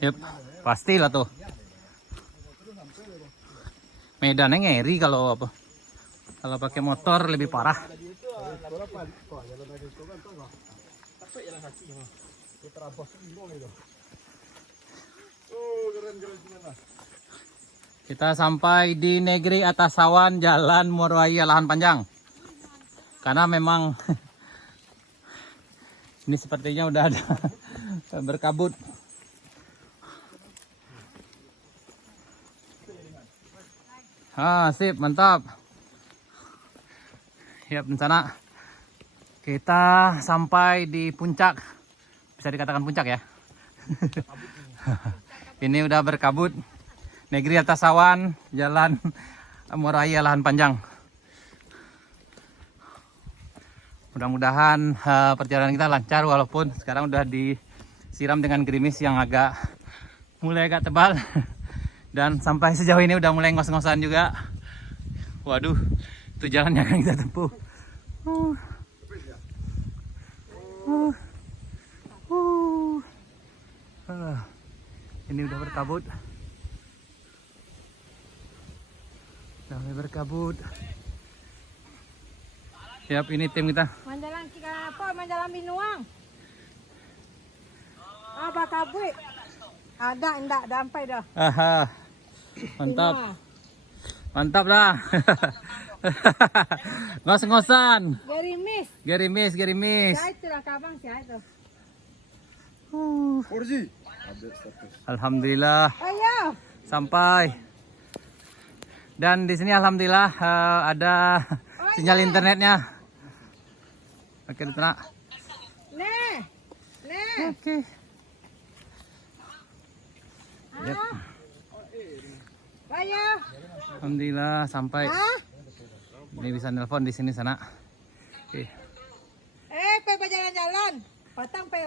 Yep, pastilah tuh. Medannya ngeri kalau apa? Kalau pakai motor lebih parah. Kita sampai di Negeri Atasawan, Jalan Muarraya Lahan Panjang. Karena memang ini sepertinya udah ada berkabut. Sip, mantap. Ya, rencana kita sampai di puncak. Bisa dikatakan puncak ya. Ini udah berkabut. Negeri Atasawan, Jalan Muarraya Lahan Panjang. Mudah-mudahan perjalanan kita lancar walaupun sekarang udah disiram dengan gerimis yang mulai agak tebal. Dan sampai sejauh ini udah mulai ngos-ngosan juga. Waduh, itu jalan yang akan kita tempuh. Ini udah berkabut. Udah mulai berkabut. Siap, ini tim kita. Manjalan apa? Manjalan Binuang. Apa kabut? Ada enggak sampai dah. Aha. Mantap. Mantap dah. Ngos-ngosan. Gerimis. Gerimis. Ya itulah kabang sih itu. Alhamdulillah Ayo. sampai. Dan di sini alhamdulillah ada sinyal internetnya. Oke, Ditra. Nih. Oke. Yep. Ayo. Alhamdulillah sampai. Ini bisa nelpon di sini sana. Oke. Kau jalan-jalan. Patang pe